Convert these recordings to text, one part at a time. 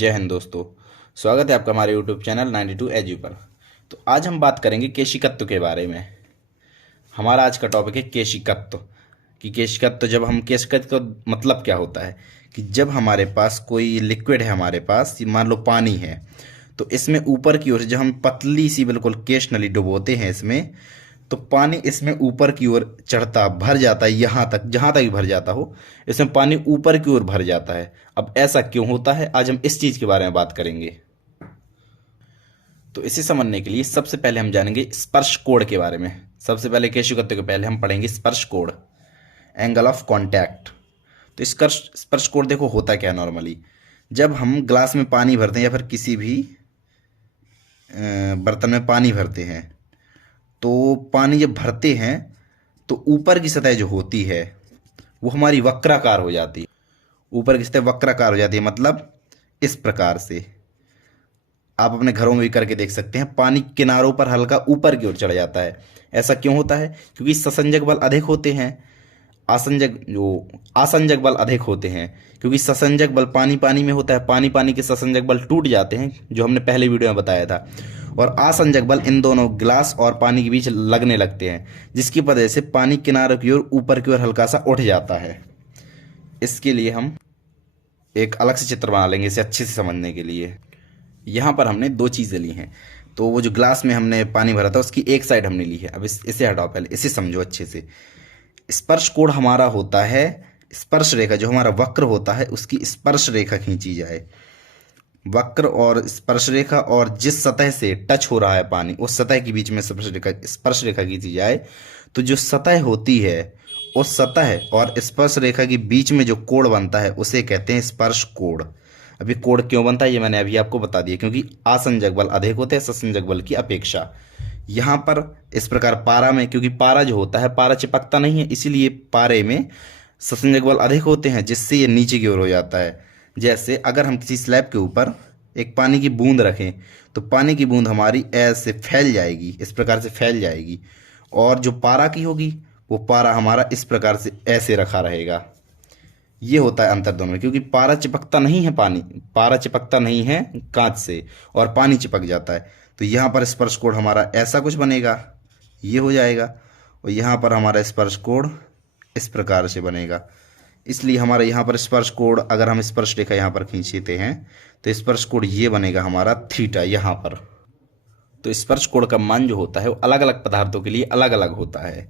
जय हिंद दोस्तों। स्वागत है आपका हमारे यूट्यूब चैनल 92 एजू पर। तो आज हम बात करेंगे केशिकत्व के बारे में। हमारा आज का टॉपिक है केशिकत्व। कि केशिकत्व, जब हम केशिकत्व का मतलब क्या होता है कि जब हमारे पास कोई लिक्विड है, हमारे पास मान लो पानी है, तो इसमें ऊपर की ओर जब हम पतली सी बिल्कुल केश नली डुबोते हैं इसमें, तो पानी इसमें ऊपर की ओर चढ़ता भर जाता है, यहाँ तक जहाँ तक भी भर जाता हो इसमें पानी ऊपर की ओर भर जाता है। अब ऐसा क्यों होता है, आज हम इस चीज़ के बारे में बात करेंगे। तो इसे समझने के लिए सबसे पहले हम जानेंगे स्पर्श कोण के बारे में। सबसे पहले केशिकत्व के पहले हम पढ़ेंगे स्पर्श कोण, एंगल ऑफ कॉन्टैक्ट। तो स्पर्श स्पर्श कोण देखो होता क्या है। नॉर्मली जब हम ग्लास में पानी भरते हैं या फिर किसी भी बर्तन में पानी भरते हैं, तो पानी जब भरते हैं तो ऊपर की सतह जो होती है वो हमारी वक्राकार हो जाती है। ऊपर की सतह वक्राकार हो जाती है, मतलब इस प्रकार से आप अपने घरों में भी करके देख सकते हैं। पानी किनारों पर हल्का ऊपर की ओर चढ़ जाता है। ऐसा क्यों होता है? क्योंकि ससंजक बल अधिक होते हैं, आसंजक बल अधिक होते हैं। क्योंकि ससंजक बल पानी पानी में होता है, पानी पानी के ससंजक बल टूट जाते हैं, जो हमने पहले वीडियो में बताया था। और आसंजक बल इन दोनों गिलास और पानी के बीच लगने लगते हैं, जिसकी वजह से पानी किनारों की ओर ऊपर की ओर हल्का सा उठ जाता है। इसके लिए हम एक अलग से चित्र बना लेंगे इसे अच्छे से समझने के लिए। यहाँ पर हमने दो चीज़ें ली हैं। तो वो जो ग्लास में हमने पानी भरा था उसकी एक साइड हमने ली है। अब इसे हटाओ, पहले इसे समझो अच्छे से। स्पर्श कोण हमारा होता है, स्पर्श रेखा जो हमारा वक्र होता है उसकी स्पर्श रेखा खींची जाए। वक्र और स्पर्श रेखा, और जिस सतह से टच हो रहा है पानी उस सतह के बीच में स्पर्श रेखा खींची जाए, तो जो सतह होती है उस सतह और स्पर्श रेखा के बीच में जो कोण बनता है उसे कहते हैं स्पर्श कोण। अभी कोण क्यों बनता है ये मैंने अभी आपको बता दिया, क्योंकि आसंजक बल अधिक होते हैं ससंजक बल की अपेक्षा। यहाँ पर इस प्रकार पारा में, क्योंकि पारा जो होता है पारा चिपकता नहीं है, इसीलिए पारे में ससंजक बल अधिक होते हैं, जिससे ये नीचे की ओर हो जाता है। जैसे अगर हम किसी स्लैब के ऊपर एक पानी की बूंद रखें तो पानी की बूंद हमारी ऐसे फैल जाएगी, इस प्रकार से फैल जाएगी। और जो पारा की होगी वो पारा हमारा इस प्रकार से ऐसे रखा रहेगा। ये होता है अंतर दोनों में, क्योंकि पारा चिपकता नहीं है, पारा चिपकता नहीं है कांच से, और पानी चिपक जाता है। तो यहाँ पर स्पर्श कोण हमारा ऐसा कुछ बनेगा, ये हो जाएगा। और यहाँ पर हमारा स्पर्श कोण इस प्रकार से बनेगा। इसलिए हमारा यहाँ पर स्पर्श कोण, अगर हम स्पर्श रेखा यहाँ पर खींचते हैं तो स्पर्श कोण ये बनेगा हमारा थीटा यहाँ पर। तो स्पर्श कोण का मान जो होता है वो अलग अलग पदार्थों के लिए अलग अलग होता है।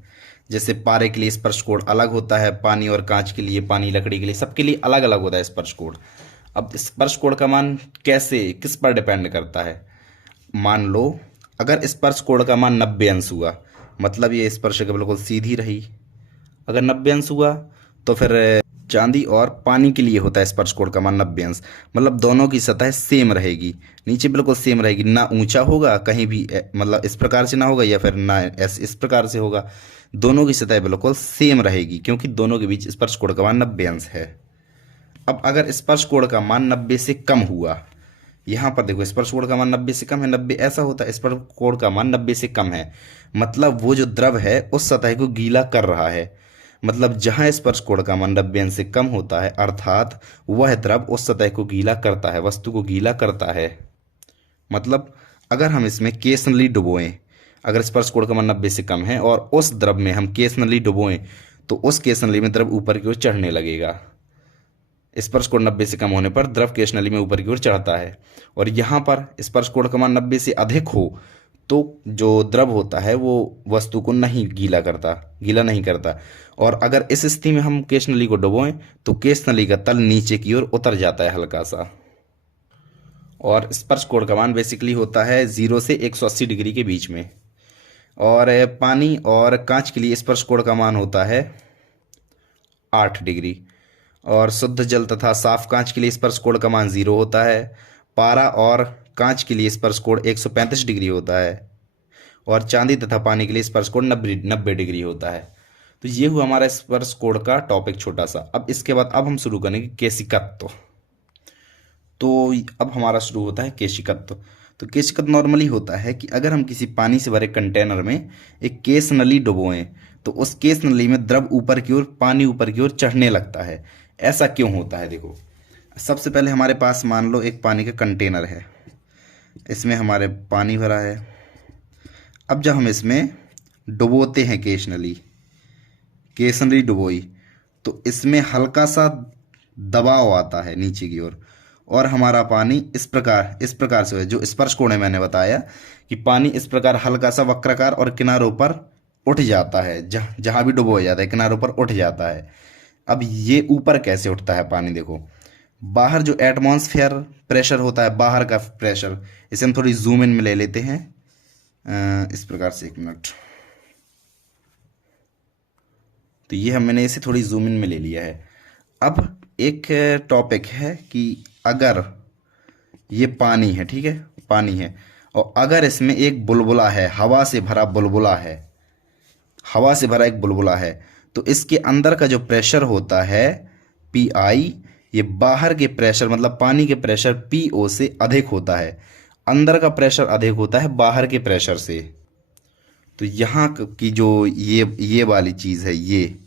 जैसे पारे के लिए स्पर्श कोण अलग होता है, पानी और कांच के लिए, पानी लकड़ी के लिए, सबके लिए अलग अलग होता है स्पर्श कोण। अब स्पर्श कोण का मान कैसे, किस पर डिपेंड करता है? मान लो अगर स्पर्श कोण का मान 90 अंश हुआ, मतलब ये स्पर्श रेखा बिल्कुल सीधी रही। अगर 90 अंश हुआ तो फिर चांदी और पानी के लिए होता है स्पर्श कोण का मान 90 अंश, मतलब दोनों की सतह सेम रहेगी, नीचे बिल्कुल सेम रहेगी, ना ऊंचा होगा कहीं भी, मतलब इस प्रकार से ना होगा या फिर ना इस प्रकार से होगा। दोनों की सतह बिल्कुल सेम रहेगी, क्योंकि दोनों के बीच स्पर्श कोण का मान 90 अंश है। अब अगर स्पर्श कोण का मान 90 से कम हुआ, यहाँ पर देखो स्पर्श कोण का मान 90 से कम है, 90 ऐसा होता है, स्पर्श कोण का मान 90 से कम है, मतलब वो जो द्रव है उस सतह को गीला कर रहा है। मतलब जहां स्पर्श कोण का मान 90 अंश से कम होता है, अर्थात वह द्रव उस सतह को गीला करता है, वस्तु को गीला करता है। मतलब अगर हम इसमें केस नली डुबोएं, अगर स्पर्श कोण का मान 90 से कम है और उस द्रव में हम केस नली डुबोएं, तो उस केस नली में द्रव ऊपर की ओर चढ़ने लगेगा। स्पर्श कोण 90 से कम होने पर द्रव केश नली में ऊपर की ओर चढ़ता है। और यहाँ पर स्पर्श कोण का मान 90 से अधिक हो तो जो द्रव होता है वो वस्तु को गीला नहीं करता। और अगर इस स्थिति में हम केश नली को डुबोएं तो केश नली का तल नीचे की ओर उतर जाता है हल्का सा। और स्पर्श कोण का मान बेसिकली होता है 0 से 180 डिग्री के बीच में। और पानी और कांच के लिए स्पर्श कोण का मान होता है 8 डिग्री। और शुद्ध जल तथा साफ कांच के लिए स्पर्श कोण का मान 0 होता है। पारा और कांच के लिए स्पर्श कोण 135 डिग्री होता है। और चांदी तथा पानी के लिए स्पर्श कोण 90 डिग्री होता है। तो ये हुआ हमारा स्पर्श कोण का टॉपिक छोटा सा। अब इसके बाद अब हम शुरू करेंगे केशिकत्व। तो अब हमारा शुरू होता है केशिकत्व। तो केशिकत्व नॉर्मली होता है कि अगर हम किसी पानी से भरे कंटेनर में एक केस नली डुबोएं तो उस केस नली में द्रव ऊपर की ओर, पानी ऊपर की ओर चढ़ने लगता है। ऐसा क्यों होता है? देखो, सबसे पहले हमारे पास मान लो एक पानी का कंटेनर है, इसमें हमारे पानी भरा है। अब जब हम इसमें डुबोते हैं, केसनली डुबोई, तो इसमें हल्का सा दबाव आता है नीचे की ओर, और हमारा पानी इस प्रकार से है। जो स्पर्श कोण है मैंने बताया कि पानी इस प्रकार हल्का सा वक्राकार और किनारों पर उठ जाता है, जहाँ भी डुबो जाता है किनारों पर उठ जाता है। अब ये ऊपर कैसे उठता है पानी, देखो बाहर जो एटमॉस्फेयर प्रेशर होता है, बाहर का प्रेशर, इसे हम थोड़ी जूम इन में ले लेते हैं इस प्रकार से, 1 मिनट। तो ये मैंने इसे थोड़ी जूम इन में ले लिया है। अब एक टॉपिक है कि अगर ये पानी है, ठीक है, पानी है, और अगर इसमें एक बुलबुला है, हवा से भरा बुलबुला है, हवा से भरा एक बुलबुला है, तो इसके अंदर का जो प्रेशर होता है पी आई, ये बाहर के प्रेशर मतलब पानी के प्रेशर पी ओ से अधिक होता है। अंदर का प्रेशर अधिक होता है बाहर के प्रेशर से। तो यहाँ की जो ये वाली चीज़ है, ये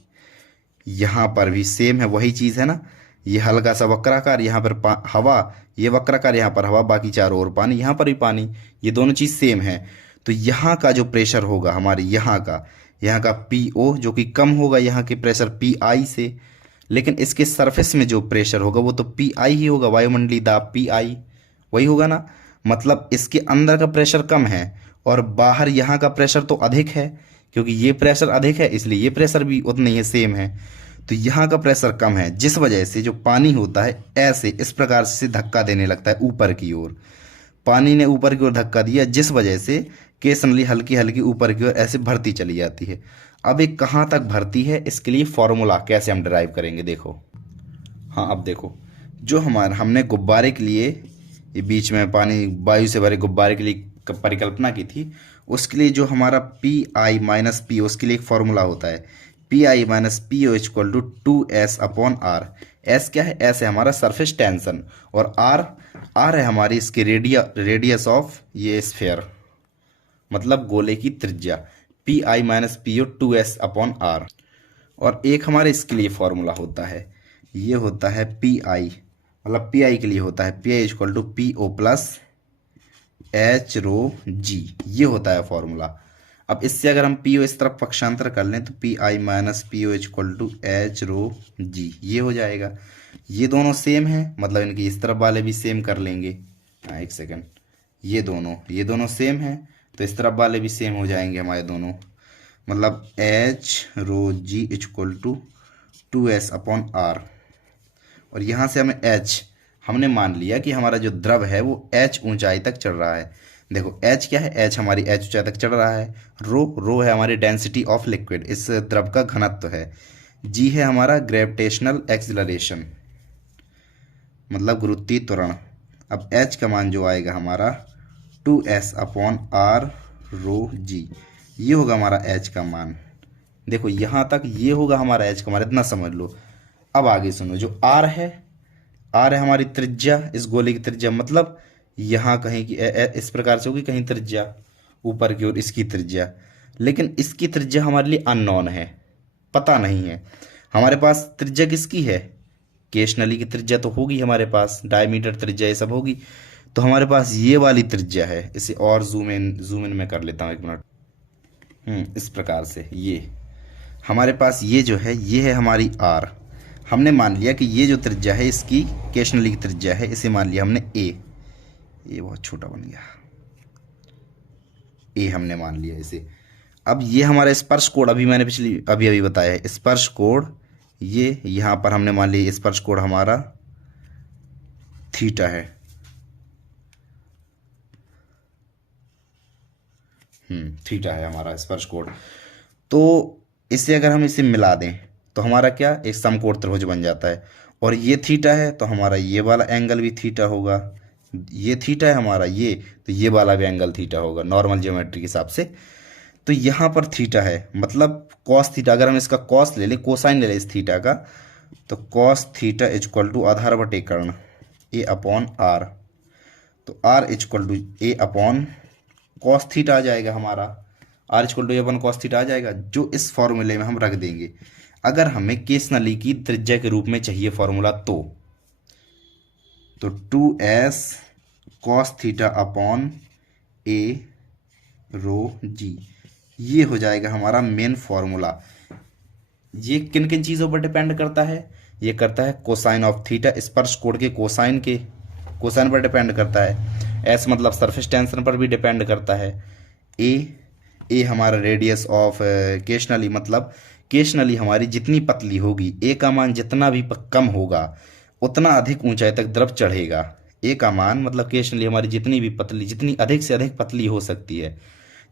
यहाँ पर भी सेम है, वही चीज़ है ना। ये हल्का सा वक्राकार, यहाँ पर हवा, ये वक्राकार, यहाँ पर हवा, बाकी चारों ओर पानी, यहाँ पर भी पानी, ये दोनों चीज़ सेम है। तो यहाँ का जो प्रेशर होगा हमारे यहाँ का पी ओ, जो कि कम होगा यहाँ के प्रेशर पी आई से, लेकिन इसके सरफेस में जो प्रेशर होगा वो तो पी आई ही होगा, वायुमंडलीय दाब पी आई, वही होगा ना। मतलब इसके अंदर का प्रेशर कम है और बाहर यहाँ का प्रेशर तो अधिक है, क्योंकि ये प्रेशर अधिक है इसलिए ये प्रेशर भी उतना ही है, सेम है। तो यहाँ का प्रेशर कम है, जिस वजह से जो पानी होता है ऐसे इस प्रकार से धक्का देने लगता है ऊपर की ओर। पानी ने ऊपर की ओर धक्का दिया, जिस वजह से केस नली हल्की हल्की ऊपर की ओर ऐसे भरती चली जाती है। अब एक कहाँ तक भरती है, इसके लिए फॉर्मूला कैसे हम डिराइव करेंगे, देखो। हाँ, अब देखो, जो हमने गुब्बारे के लिए, ये बीच में पानी वायु से भरे गुब्बारे के लिए परिकल्पना की थी, उसके लिए जो हमारा P I minus P O, उसके लिए एक फॉर्मूला होता है P I minus P O equal to 2s upon R. S क्या है, एस है हमारा सरफेस टेंशन, और आर है हमारी इसके रेडियस ऑफ ये स्फेयर, मतलब गोले की त्रिज्या। P I minus P O 2s upon R. और एक हमारे इसके लिए फॉर्मूला होता है, ये होता है पी आई, मतलब पी आई के लिए होता है P I equal to P O plus H rho G, ये होता है फॉर्मूला। अब इससे अगर हम पी ओ इस तरफ पक्षांतर कर लें तो P I minus P O equal to H rho G, ये हो जाएगा। ये दोनों सेम है, मतलब इनकी इस तरफ वाले भी सेम कर लेंगे। हाँ, एक सेकंड, ये दोनों सेम है, तो इस तरफ वाले भी सेम हो जाएंगे हमारे दोनों, मतलब H rho G equal to 2s upon R. और यहाँ से हमें h, हमने मान लिया कि हमारा जो द्रव है वो h ऊंचाई तक चढ़ रहा है। देखो h क्या है, h हमारी h ऊंचाई तक चढ़ रहा है। रो है हमारी डेंसिटी ऑफ लिक्विड, इस द्रव का घनत्व है। g है हमारा ग्रेविटेशनल एक्सिलरेशन, मतलब गुरुत्वीय त्वरण। अब h का मान जो आएगा हमारा 2s upon are row G, ये होगा हमारा h का मान। देखो यहाँ तक ये होगा हमारा h का मान, इतना समझ लो। अब आगे सुनो, जो r है हमारी त्रिज्या, इस गोले की त्रिज्या, मतलब यहाँ कहीं की इस प्रकार से होगी, कहीं त्रिज्या ऊपर की ओर इसकी त्रिज्या, लेकिन इसकी त्रिज्या हमारे लिए अननोन है, पता नहीं है। हमारे पास त्रिज्या किसकी है, केश नली की त्रिज्या तो होगी हमारे पास, डायमीटर त्रिज्या ये सब होगी। तो हमारे पास ये वाली त्रिज्या है, इसे और जूम इन में कर लेता हूँ, 1 मिनट। इस प्रकार से ये हमारे पास ये जो है, ये है हमारी आर। हमने मान लिया कि ये जो त्रिज्या है इसकी, केश नली की त्रिज्या है, इसे मान लिया हमने ए, ये बहुत छोटा बन गया, ए हमने मान लिया इसे। अब ये हमारा स्पर्श कोण, अभी मैंने अभी बताया है स्पर्श कोण, ये यहाँ पर हमने मान लिया स्पर्श कोण हमारा थीटा है। थीटा है हमारा स्पर्श कोण। तो इसे अगर हम इसे मिला दें तो हमारा क्या, एक समकोण त्रिभुज बन जाता है। और ये थीटा है तो हमारा ये वाला एंगल भी थीटा होगा, ये थीटा है हमारा ये, तो ये वाला भी एंगल थीटा होगा नॉर्मल ज्योमेट्री के हिसाब से। तो यहाँ पर थीटा है, मतलब कॉस थीटा, अगर हम इसका कॉस ले लें, कोसाइन ले लें इस थीटा का, तो कॉस थीटा इक्वल टू आधार बटे कर्ण ए अपॉन आर। तो R equal to A upon cos theta आ जाएगा हमारा, R equal to A upon cos theta आ जाएगा, जो इस फॉर्मूले में हम रख देंगे। अगर हमें केस नली की त्रिज्या के रूप में चाहिए फॉर्मूला, तो तो 2s cos theta upon a row G, ये हो जाएगा हमारा मेन फॉर्मूला। ये किन किन चीज़ों पर डिपेंड करता है? ये करता है कोसाइन ऑफ थीटा, स्पर्श कोण के कोसाइन पर डिपेंड करता है। एस मतलब सरफेस टेंशन पर भी डिपेंड करता है। ए हमारा रेडियस ऑफ केशनली, मतलब केशनली हमारी जितनी पतली होगी, ए का मान जितना भी कम होगा उतना अधिक ऊंचाई तक द्रव चढ़ेगा। ए का मान मतलब केशनली हमारी जितनी भी पतली, जितनी अधिक से अधिक पतली हो सकती है,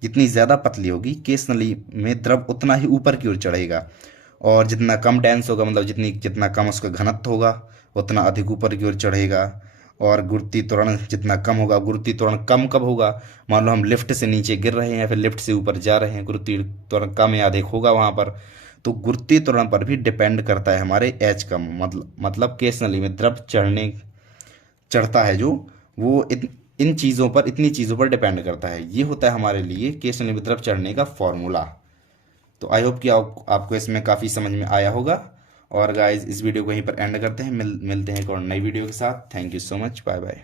जितनी ज़्यादा पतली होगी केशनली में द्रव उतना ही ऊपर की ओर चढ़ेगा। और जितना कम डेंस होगा, मतलब जितना कम उसका घनत्व होगा उतना अधिक ऊपर की ओर चढ़ेगा। और गुरुत्वीय त्वरण जितना कम होगा, गुरुत्वीय त्वरण कम कब होगा? मान लो हम लिफ्ट से नीचे गिर रहे हैं या फिर लिफ्ट से ऊपर जा रहे हैं, गुरुत्वीय त्वरण कम या अधिक होगा वहाँ पर। तो गुरुत्वीय त्वरण पर भी डिपेंड करता है हमारे एच का मतलब केस नली में द्रव चढ़ता है जो, वो इन चीज़ों पर, इतनी चीज़ों पर डिपेंड करता है। ये होता है हमारे लिए केस नली में द्रव चढ़ने का फॉर्मूला। तो आई होप कि आपको इसमें काफ़ी समझ में आया होगा। और गाइज इस वीडियो को यहीं पर एंड करते हैं, मिलते हैं एक और नई वीडियो के साथ। Thank you so much, bye bye.